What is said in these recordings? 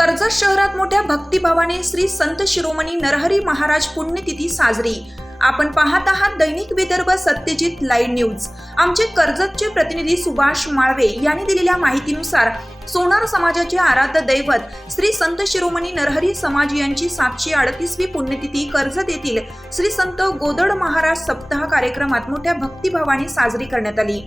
कर्जत शहरात मोठ्या भक्तिभावाने श्री संत शिरोमणी नरहरी महाराज पुण्यतिथी साजरी. आपण पाहत आहात दैनिक विदर्भ सत्यजित लाईव्ह न्यूज. आमचे कर्जतचे प्रतिनिधी सुभाष माळवे यांनी दिलेल्या माहितीनुसार सोनार समाजाचे आराध्य दैवत श्री संत शिरोमणी नरहरी समाज यांची सातशे अडतीसवी पुण्यतिथी कर्जत येथील श्री संत गोदड महाराज सप्ताह कार्यक्रमात मोठ्या भक्तिभावाने साजरी करण्यात आली.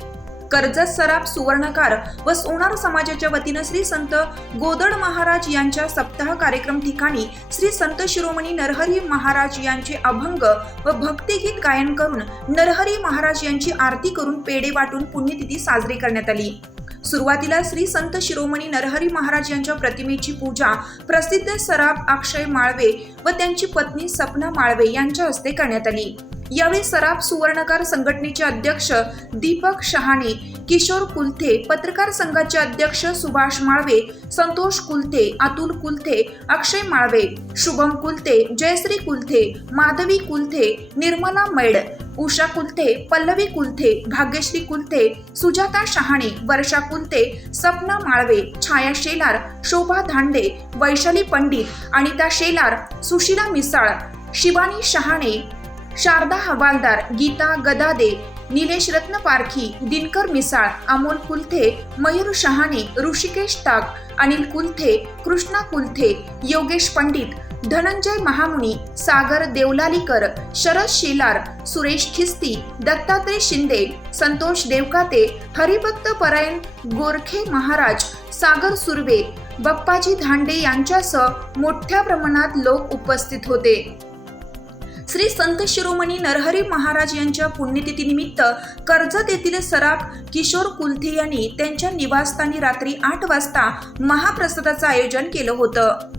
कर्जत सराफ सुवर्णकार व सोनार समाजाच्या वतीनं श्री संत गोदड महाराज यांच्या सप्ताह कार्यक्रम ठिकाणी श्री संत शिरोमणी नरहरी महाराज यांचे अभंग व भक्तिगीत गायन करून नरहरी महाराज यांची आरती करून पेढे वाटून पुण्यतिथी साजरी करण्यात आली. सुरुवातीला श्री संत शिरोमणी नरहरी महाराज यांच्या प्रतिमेची पूजा प्रसिद्ध सराफ अक्षय माळवे व त्यांची पत्नी सपना माळवे यांच्या हस्ते करण्यात आली. यावेळी सराफ सुवर्णकार संघटनेचे अध्यक्ष दीपक शहाणे किशोर कुलथे पत्रकार संघाचे अध्यक्ष सुभाष माळवे संतोष कुलथे अतुल कुलथे अक्षय माळवे शुभम कुलथे जयश्री कुलथे माधवी कुलथे निर्मला मैड उषा कुलथे पल्लवी कुलथे भाग्यश्री कुलथे सुजाता शहाणे वर्षा कुलथे सपना माळवे छाया शेलार शोभा धांडे वैशाली पंडित अनिता शेलार सुशीला मिसाळ शिवानी शहाणे शारदा हवालदार गीता गदादे निलेश रत्न पारखी दिनकर मिसाळ अमोल कुलथे मयूर शहाणे ऋषिकेश ताक अनिल कुलथे कृष्णा कुलथे योगेश पंडित धनंजय महामुनी सागर देवलालीकर शरद शेलार सुरेश खिस्ती दत्तात्रय शिंदे संतोष देवकाते हरिभक्त परायण गोरखे महाराज सागर सुर्वे बप्पाजी धांडे यांच्यासह मोठ्या प्रमाणात लोक उपस्थित होते. श्री संत शिरोमणी नरहरी महाराज यांच्या पुण्यतिथीनिमित्त कर्जत येथील सराफ किशोर कुलथे यांनी त्यांच्या निवासस्थानी रात्री आठ वाजता महाप्रसादाचं आयोजन केलं होतं.